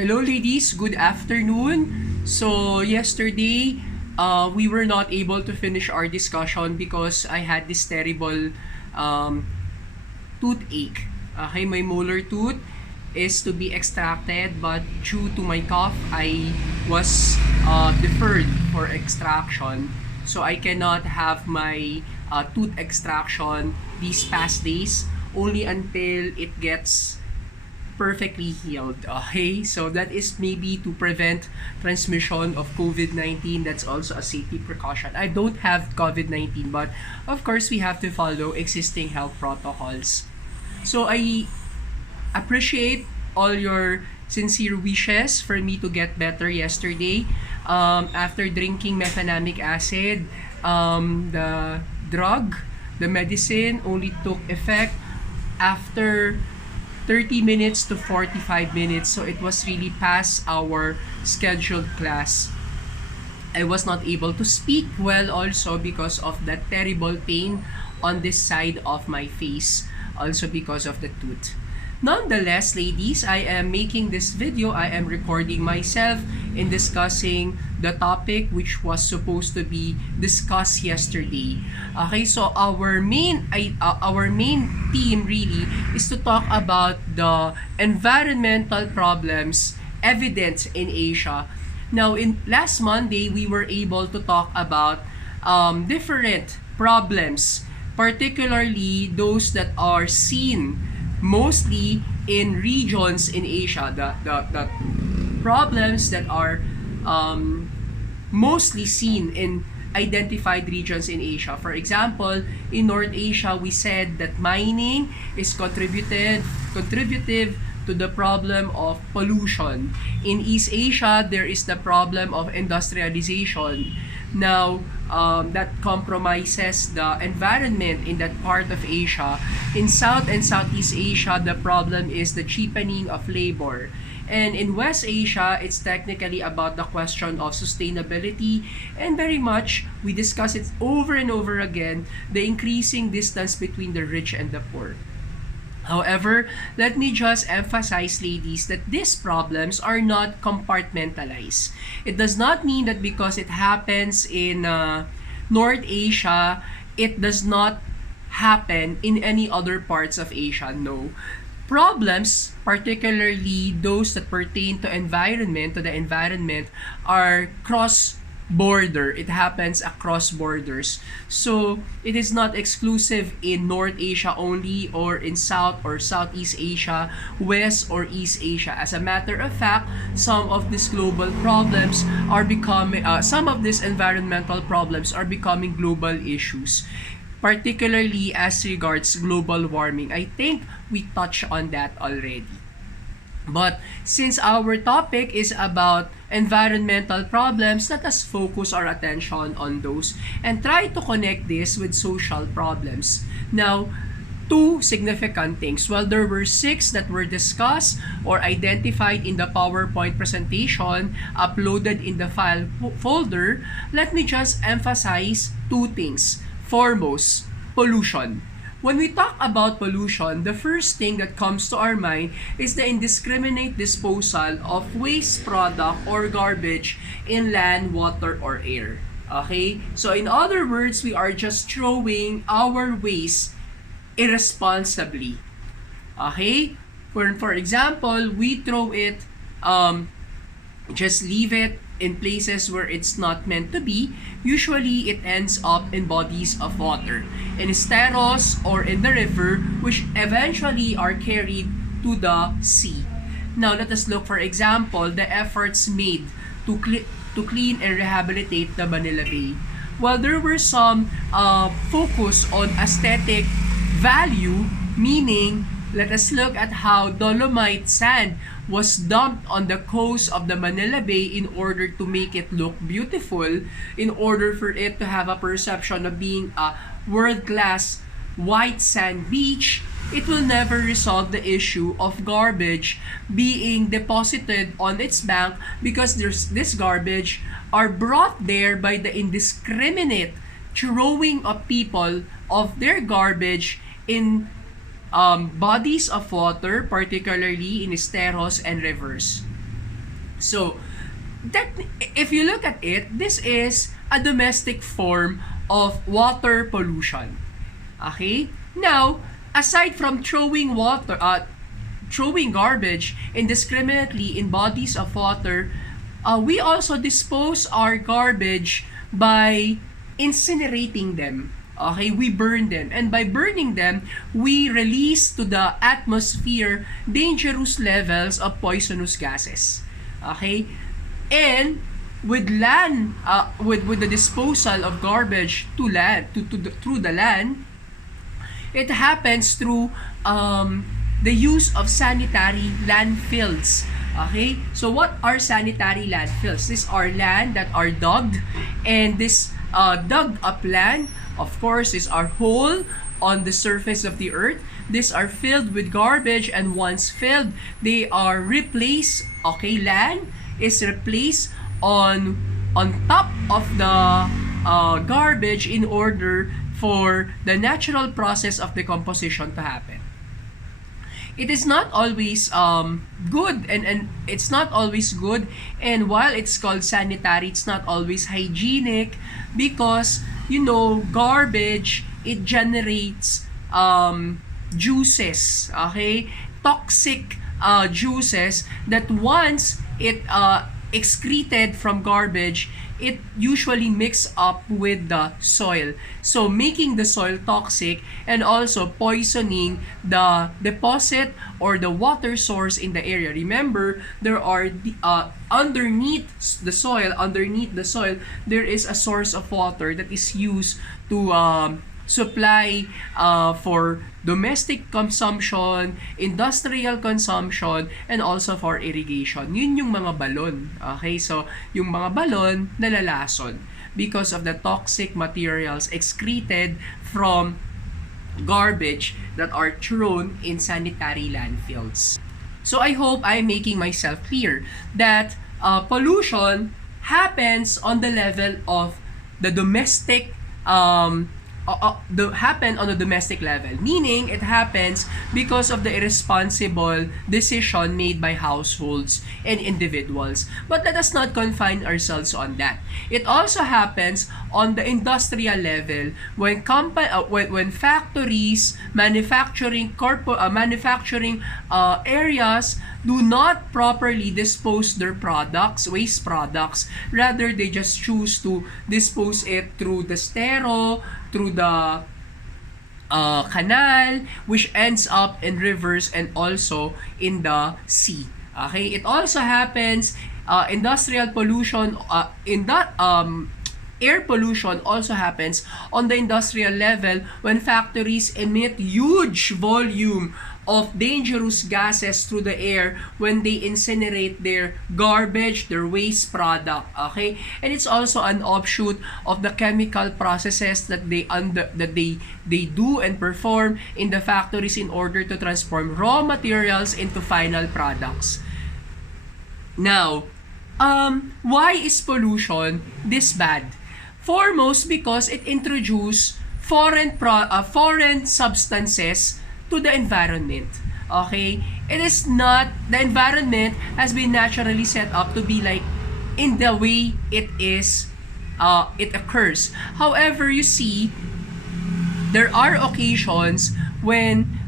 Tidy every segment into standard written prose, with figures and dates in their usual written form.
Hello ladies, good afternoon. So yesterday, we were not able to finish our discussion because I had this terrible um, toothache. Okay, my molar tooth is to be extracted, but due to my cough, I was deferred for extraction. So I cannot have my tooth extraction these past days only until it gets perfectly healed. Okay? So that is maybe to prevent transmission of COVID-19. That's also a safety precaution. I don't have COVID-19, but of course we have to follow existing health protocols. So I appreciate all your sincere wishes for me to get better yesterday. After drinking mefenamic acid, the drug, the medicine only took effect after 30 minutes to 45 minutes. So it was really past our scheduled class. I was not able to speak well also because of that terrible pain on this side of my face, also because of the tooth. Nonetheless, ladies, I am making this video. I am recording myself in discussing the topic which was supposed to be discussed yesterday. Okay, so our main theme really is to talk about the environmental problems evident in Asia. Now, in last Monday, we were able to talk about different problems, particularly those that are seen mostly in regions in Asia. The problems that are mostly seen in identified regions in Asia. For example, in North Asia, we said that mining is contributive to the problem of pollution. In East Asia, there is the problem of industrialization. Now, that compromises the environment in that part of Asia. In South and Southeast Asia, the problem is the cheapening of labor. And in West Asia, it's technically about the question of sustainability, and very much, we discuss it over and over again, the increasing distance between the rich and the poor. However, let me just emphasize, ladies, that these problems are not compartmentalized. It does not mean that because it happens in North Asia, it does not happen in any other parts of Asia. No. Problems, particularly those that pertain to the environment, are cross-border. It happens across borders. So, it is not exclusive in North Asia only, or in South or Southeast Asia, West or East Asia. As a matter of fact, some of these global problems are becoming, some of these environmental problems are becoming global issues, particularly as regards global warming. I think we touched on that already. But since our topic is about environmental problems, let us focus our attention on those and try to connect this with social problems. Now, two significant things. Well, there were 6 that were discussed or identified in the PowerPoint presentation uploaded in the file folder. Let me just emphasize 2 things. Foremost, pollution. When we talk about pollution, the first thing that comes to our mind is the indiscriminate disposal of waste product or garbage in land, water, or air. Okay? So in other words, we are just throwing our waste irresponsibly. Okay? For example, we throw it, just leave it in places where it's not meant to be. Usually, it ends up in bodies of water, in steros or in the river, which eventually are carried to the sea. Now, let us look, for example, the efforts made to clean and rehabilitate the Manila Bay. While there were some focus on aesthetic value, meaning, let us look at how dolomite sand was dumped on the coast of the Manila Bay in order to make it look beautiful, in order for it to have a perception of being a world-class white sand beach. It will never resolve the issue of garbage being deposited on its bank, because this garbage are brought there by the indiscriminate throwing of people of their garbage in bodies of water, particularly in esteros and rivers. So, that, if you look at it, this is a domestic form of water pollution. Okay? Now, aside from throwing garbage indiscriminately in bodies of water, we also dispose our garbage by incinerating them. Okay, we burn them. And by burning them, we release to the atmosphere dangerous levels of poisonous gases. Okay? And with land, with the disposal of garbage to land, through the land, it happens through the use of sanitary landfills. Okay? So what are sanitary landfills? These are land that are dug, and this dug up land, of course, is our hole on the surface of the earth. These are filled with garbage, and once filled, they are replaced. Okay, land is replaced on top of the garbage in order for the natural process of decomposition to happen. It is not always good, and it's not always good, and while it's called sanitary, it's not always hygienic, because garbage, it generates juices, okay, toxic juices that once it excreted from garbage, it usually mix up with the soil, so making the soil toxic and also poisoning the deposit or the water source in the area. Remember, there are underneath the soil, there is a source of water that is used to supply for domestic consumption, industrial consumption, and also for irrigation. Yun yung mga balon. Okay? So, yung mga balon nalalason because of the toxic materials excreted from garbage that are thrown in sanitary landfills. So, I hope I'm making myself clear that pollution happens on the level of the domestic happen on a domestic level, meaning it happens because of the irresponsible decision made by households and individuals. But let us not confine ourselves on that. It also happens on the industrial level when when factories, manufacturing areas do not properly dispose their products, waste products. Rather, they just choose to dispose it through the stero, through the canal, which ends up in rivers and also in the sea. Okay, it also happens industrial pollution air pollution also happens on the industrial level when factories emit huge volume of dangerous gases through the air when they incinerate their garbage, their waste product, okay? And it's also an offshoot of the chemical processes that they do and perform in the factories in order to transform raw materials into final products. Now, why is pollution this bad? Foremost, because it introduces foreign substances to the environment. Okay? It is not, the environment has been naturally set up to be like in the way it is, it occurs. However, you see, there are occasions when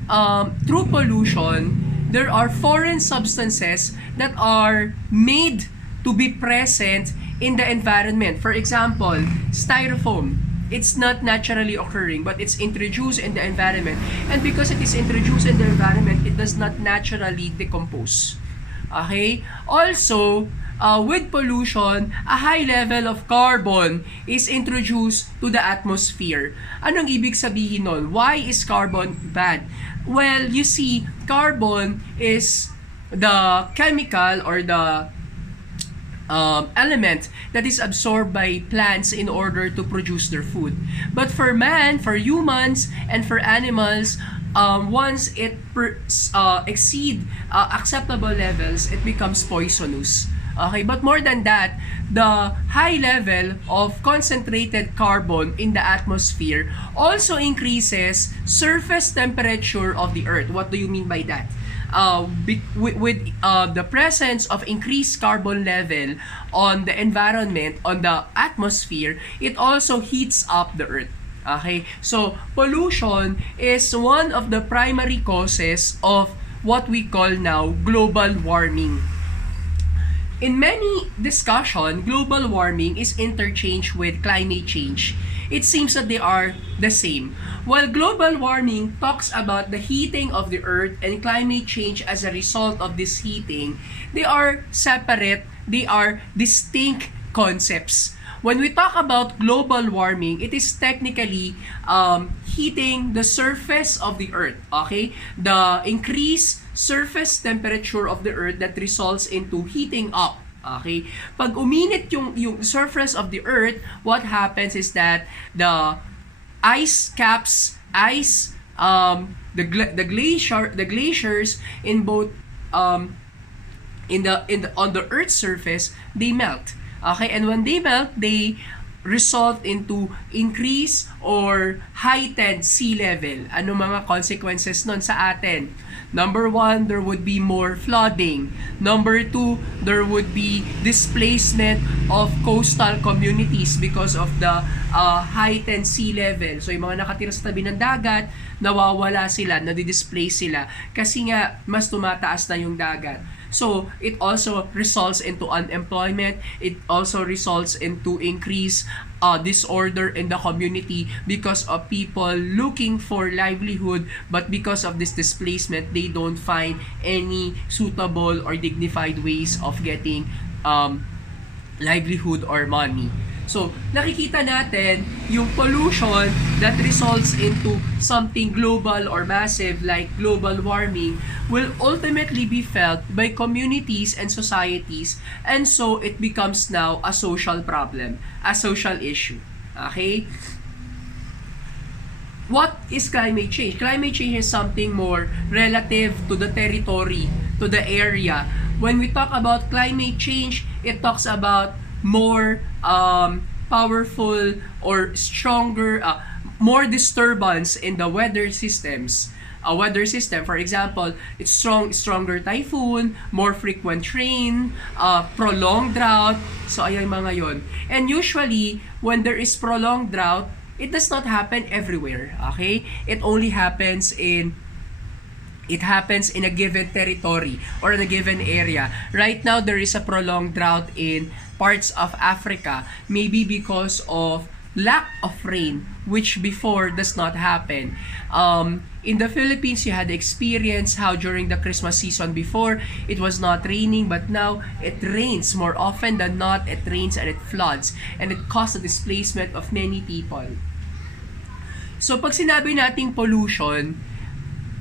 through pollution, there are foreign substances that are made to be present in the environment. For example, styrofoam. It's not naturally occurring, but it's introduced in the environment. And because it is introduced in the environment, it does not naturally decompose. Okay? Also, with pollution, a high level of carbon is introduced to the atmosphere. Anong ibig sabihin nun? Why is carbon bad? Well, you see, carbon is the chemical or the element that is absorbed by plants in order to produce their food. But for man, for humans, and for animals, once it exceed acceptable levels, it becomes poisonous. Okay, but more than that, the high level of concentrated carbon in the atmosphere also increases surface temperature of the earth. What do you mean by that? with the presence of increased carbon level on the environment, on the atmosphere, it also heats up the earth. Okay? So, pollution is one of the primary causes of what we call now global warming. In many discussion, global warming is interchanged with climate change. It seems that they are the same. While global warming talks about the heating of the earth and climate change as a result of this heating, they are separate, they are distinct concepts. When we talk about global warming, it is technically heating the surface of the earth, okay? The increased surface temperature of the earth that results into heating up. Okay? Pag uminit yung surface of the earth, what happens is that the ice caps, the glaciers in both on the earth's surface, they melt. Okay, and when they melt, they result into increase or heightened sea level. Ano mga consequences nun sa atin? Number one, there would be more flooding. Number two, there would be displacement of coastal communities because of the heightened sea level. So yung mga nakatira sa tabi ng dagat, nawawala sila, nadi-displace sila kasi nga mas tumataas na yung dagat. So, it also results into unemployment. It also results into increased disorder in the community because of people looking for livelihood, but because of this displacement, they don't find any suitable or dignified ways of getting livelihood or money. So, nakikita natin yung pollution that results into something global or massive like global warming will ultimately be felt by communities and societies, and so it becomes now a social problem, a social issue. Okay? What is climate change? Climate change is something more relative to the territory, to the area. When we talk about climate change, it talks about more powerful or stronger, more disturbance in the weather systems. A weather system, for example, it's stronger typhoon, more frequent rain, prolonged drought. So ayan mga yon. And usually, when there is prolonged drought, it does not happen everywhere. Okay? It only happens in a given territory or in a given area. Right now, there is a prolonged drought in parts of Africa, maybe because of lack of rain, which before does not happen. In the Philippines, you had experienced how during the Christmas season before, it was not raining, but now it rains more often than not. It rains and it floods, and it caused the displacement of many people. So, pag sinabi nating pollution,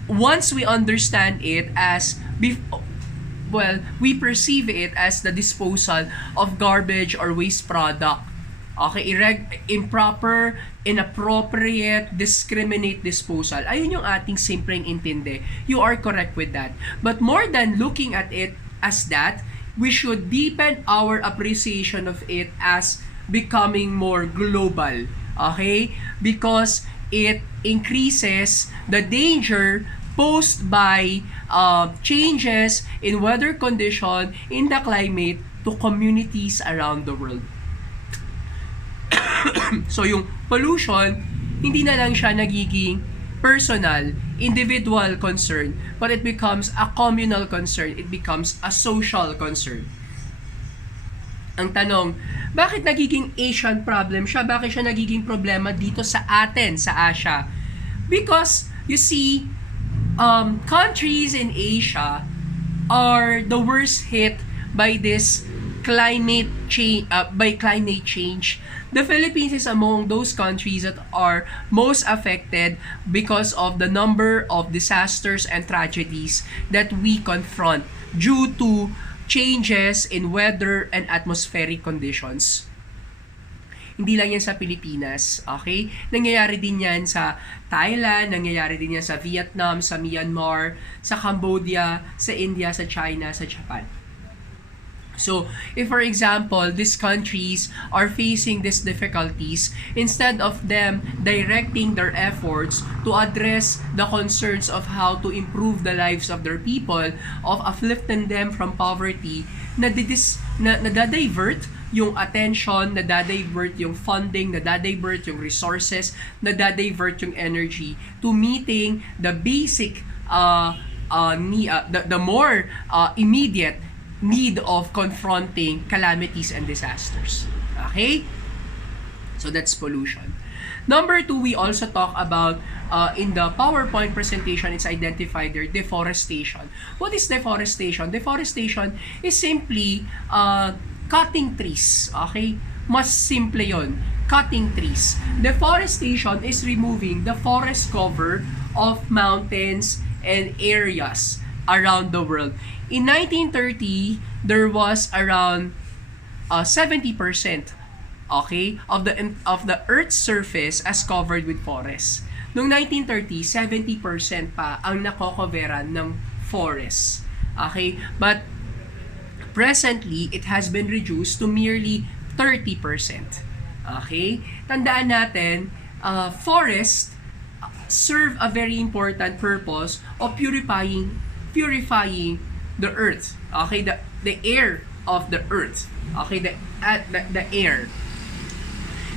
once we understand it as we perceive it as the disposal of garbage or waste product. Okay, improper, inappropriate, discriminate disposal. Ayun yung ating simpleng intindi. You are correct with that. But more than looking at it as that, we should deepen our appreciation of it as becoming more global. Okay? Because it increases the danger posed by changes in weather condition in the climate to communities around the world. So yung pollution, hindi na lang siya nagiging personal, individual concern, but it becomes a communal concern. It becomes a social concern. Ang tanong, bakit nagiging Asian problem siya? Bakit siya nagiging problema dito sa atin, sa Asia? Because, you see, countries in Asia are the worst hit by this climate change. The Philippines is among those countries that are most affected because of the number of disasters and tragedies that we confront due to changes in weather and atmospheric conditions. Hindi lang yan sa Pilipinas, okay? Nangyayari din yan sa Thailand, nangyayari din yan sa Vietnam, sa Myanmar, sa Cambodia, sa India, sa China, sa Japan. So, if for example, these countries are facing these difficulties, instead of them directing their efforts to address the concerns of how to improve the lives of their people, of uplifting them from poverty, nadadivert yung attention, nadadivert yung funding, nadadivert yung resources, nadadivert yung energy to meeting the basic, the more immediate need of confronting calamities and disasters. Okay? So that's pollution. Number 2, we also talk about in the PowerPoint presentation, it's identified there, deforestation. What is deforestation? Deforestation is simply cutting trees. Okay? Mas simple yon. Cutting trees. Deforestation is removing the forest cover of mountains and areas around the world. In 1930, there was around 70%, okay, of the Earth's surface as covered with forests. Noong 1930, 70% pa ang nakokoveran ng forests. Okay? But presently, it has been reduced to merely 30%. Okay? Tandaan natin, forests serve a very important purpose of purifying the earth. Okay, the air of the earth. Okay, the air.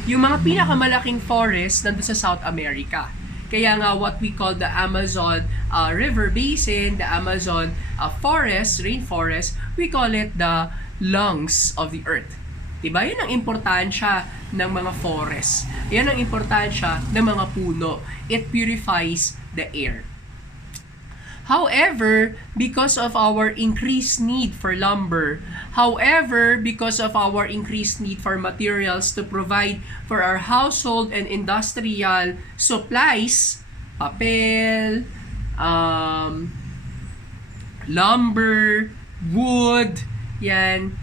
Yung mga pinakamalaking forest nandun sa South America. Kaya nga what we call the Amazon River Basin, the Amazon rainforest, we call it the lungs of the earth. Diba? Yan ang importansya ng mga forests. Yan ang importansya ng mga puno. It purifies the air. However, because of our increased need for lumber, because of our increased need for materials to provide for our household and industrial supplies, papel, lumber, wood, yan,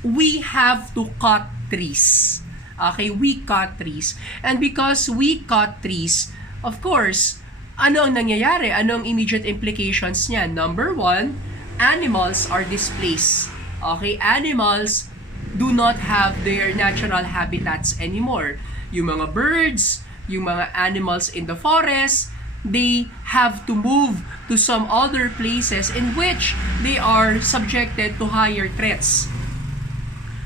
we have to cut trees. Okay, we cut trees. And because we cut trees, of course, ano ang nangyayari? Ano ang immediate implications niyan? Number 1, animals are displaced. Okay, animals do not have their natural habitats anymore. Yung mga birds, yung mga animals in the forest, they have to move to some other places in which they are subjected to higher threats.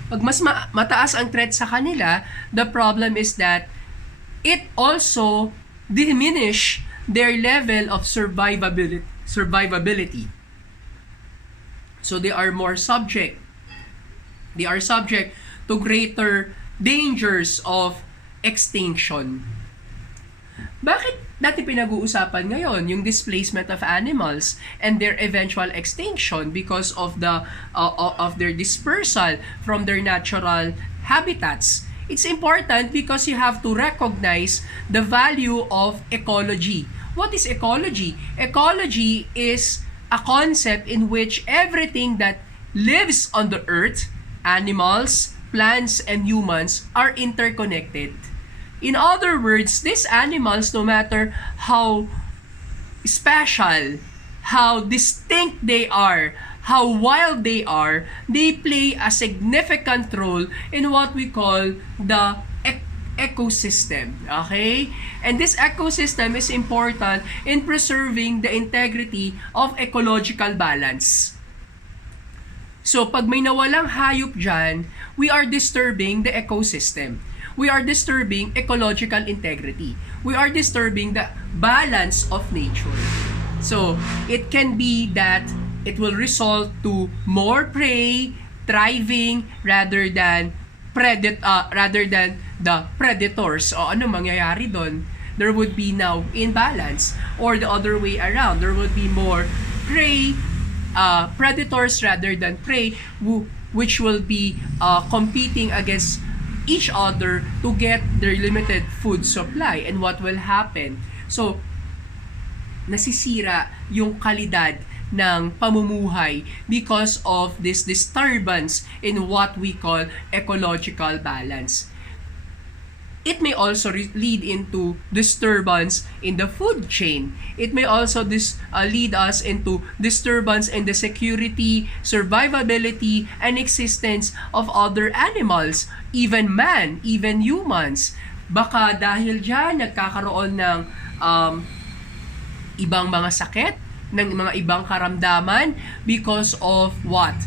Pag mas mataas ang threat sa kanila, the problem is that it also diminish their level of survivability. So they are more subject. They are subject to greater dangers of extinction. Bakit natin pinag-uusapan ngayon yung displacement of animals and their eventual extinction because of their dispersal from their natural habitats? It's important because you have to recognize the value of ecology. What is ecology? Ecology is a concept in which everything that lives on the earth, animals, plants, and humans, are interconnected. In other words, these animals, no matter how special, how distinct they are, how wild they are, they play a significant role in what we call the ecosystem. Okay? And this ecosystem is important in preserving the integrity of ecological balance. So, pag may nawalang hayop dyan, we are disturbing the ecosystem. We are disturbing ecological integrity. We are disturbing the balance of nature. So, it can be that it will result to more prey thriving rather than the predators. O ano mangyayari doon? There would be now imbalance, or the other way around. There would be more predators rather than prey, which will be competing against each other to get their limited food supply. And what will happen? So, nasisira yung kalidad ng pamumuhay because of this disturbance in what we call ecological balance. It may also lead into disturbance in the food chain. It may also lead us into disturbance in the security, survivability, and existence of other animals, even man, even humans. Baka dahil dyan, nagkakaroon ng ibang mga sakit, ng mga ibang karamdaman because of what?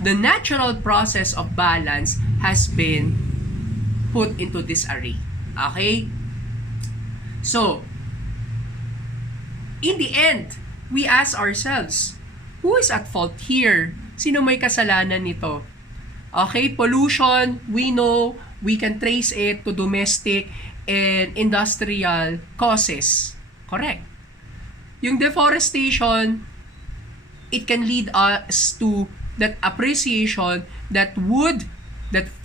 The natural process of balance has been put into disarray. Okay? So, in the end, we ask ourselves, who is at fault here? Sino may kasalanan nito? Okay, pollution, we know, we can trace it to domestic and industrial causes. Correct. Yung deforestation, it can lead us to that appreciation that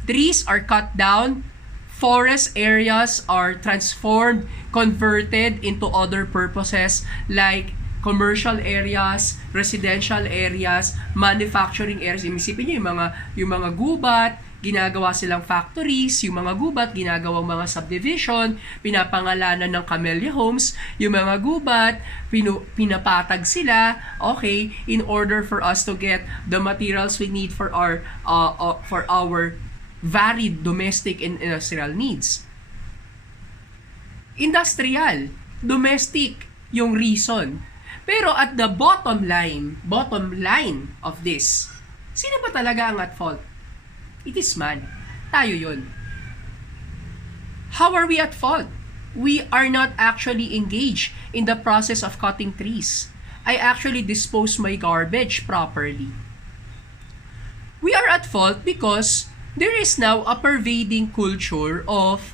trees are cut down, forest areas are transformed, converted into other purposes like commercial areas, residential areas, manufacturing areas. Isipin niyo yung mga gubat, ginagawa silang factories, yung mga gubat, ginagawang mga subdivision, pinapangalanan ng camellia homes, yung mga gubat, pinapatag sila, okay, in order for us to get the materials we need for our varied domestic and industrial needs. Industrial, domestic, yung reason. Pero at the bottom line of this, sino ba talaga ang at fault? It is man. Tayo yun. How are we at fault? We are not actually engaged in the process of cutting trees. I actually dispose my garbage properly. We are at fault because there is now a pervading culture of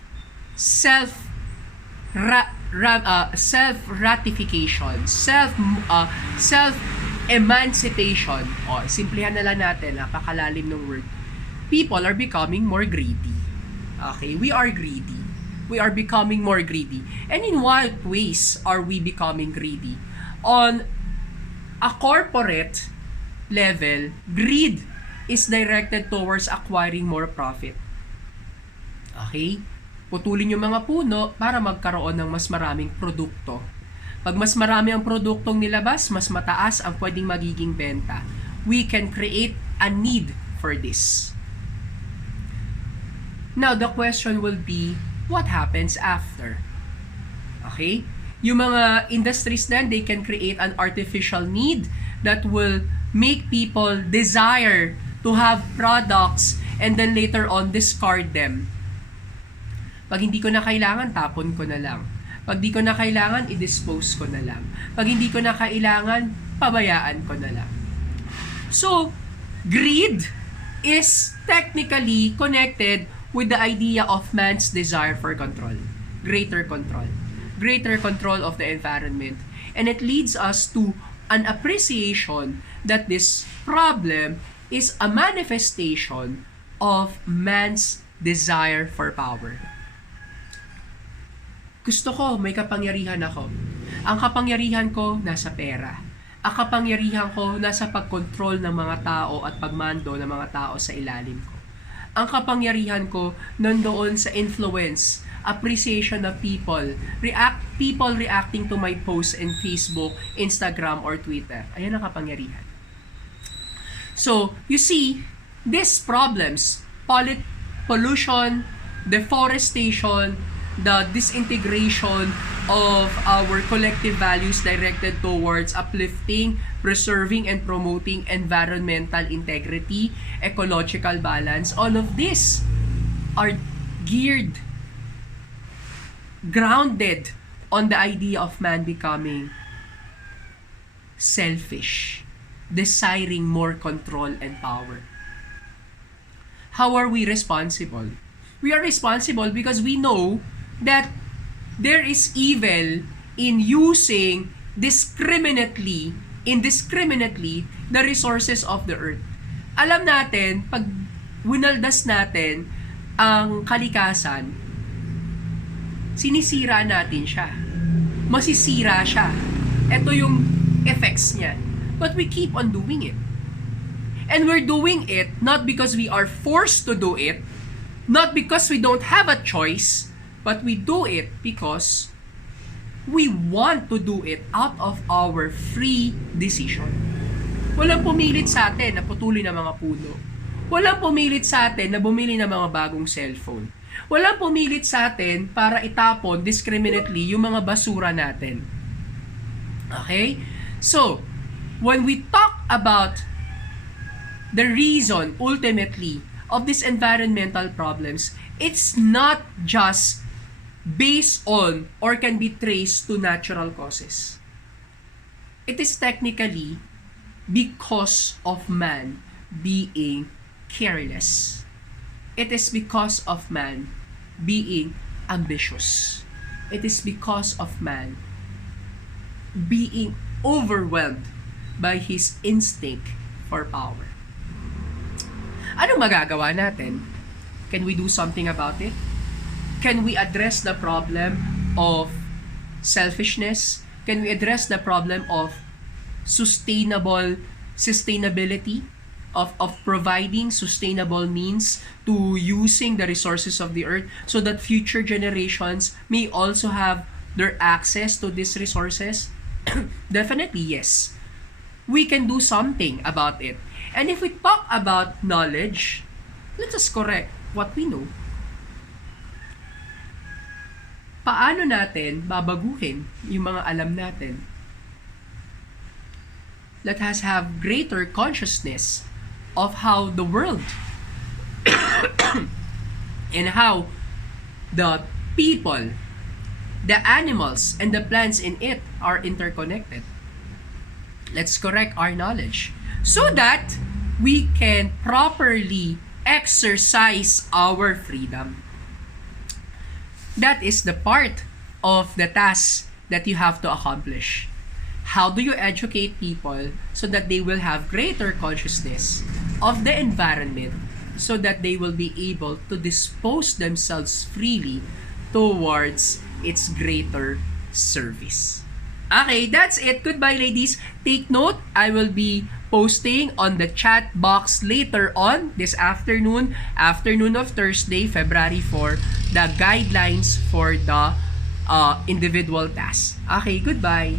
self-ratification, self-emancipation. Simplihan na lang natin, napakalalim ng word. People are becoming more greedy. Okay, we are greedy. We are becoming more greedy. And in what ways are we becoming greedy? On a corporate level, greed is directed towards acquiring more profit. Okay? Putulin yung mga puno para magkaroon ng mas maraming produkto. Pag mas marami ang produktong nilabas, mas mataas ang pwedeng magiging benta. We can create a need for this. Now, the question will be, what happens after? Okay? Yung mga industries then, they can create an artificial need that will make people desire to have products and then later on discard them. Pag hindi ko na kailangan, tapon ko na lang. Pag di ko na kailangan, i-dispose ko na lang. Pag hindi ko na kailangan, pabayaan ko na lang. So, greed is technically connected with the idea of man's desire for control. Greater control. Greater control of the environment. And it leads us to an appreciation that this problem is a manifestation of man's desire for power. Gusto ko, may kapangyarihan ako. Ang kapangyarihan ko nasa pera. Ang kapangyarihan ko nasa pagkontrol ng mga tao at pagmando ng mga tao sa ilalim ko. Ang kapangyarihan ko nandoon sa influence, appreciation of people, people reacting to my posts in Facebook, Instagram, or Twitter. Ayan ang kapangyarihan. So, you see, these problems, pollution, deforestation, the disintegration of our collective values directed towards uplifting, preserving, and promoting environmental integrity, ecological balance, all of these are grounded on the idea of man becoming selfish, desiring more control and power. How are we responsible? We are responsible because we know that there is evil in using indiscriminately the resources of the earth. Alam natin, pag winaldas natin ang kalikasan, sinisira natin siya. Masisira siya. Ito yung effects niya. But we keep on doing it. And we're doing it not because we are forced to do it, Not because we don't have a choice, but we do it because we want to do it out of our free decision. Walang pumilit sa atin na putulin ang mga puno. Walang pumilit sa atin na bumili ng mga bagong cellphone. Walang pumilit sa atin para itapon discriminately yung mga basura natin. Okay? So, when we talk about the reason, ultimately, of these environmental problems, it's not just based on or can be traced to natural causes. It is technically because of man being careless. It is because of man being ambitious. It is because of man being overwhelmed by his instinct for power. Anong magagawa natin? Can we do something about it? Can we address the problem of selfishness? Can we address the problem of sustainability? Of providing sustainable means to using the resources of the earth so that future generations may also have their access to these resources? Definitely yes. We can do something about it. And if we talk about knowledge, let us correct what we know. Paano natin babaguhin yung mga alam natin? Let us have greater consciousness of how the world and how the people, the animals, and the plants in it are interconnected. Let's correct our knowledge so that we can properly exercise our freedom. That is the part of the task that you have to accomplish. How do you educate people so that they will have greater consciousness of the environment so that they will be able to dispose themselves freely towards its greater service? Okay, that's it. Goodbye, ladies. Take note, I will be posting on the chat box later on this afternoon of Thursday, February 4, the guidelines for the individual tasks. Okay, goodbye.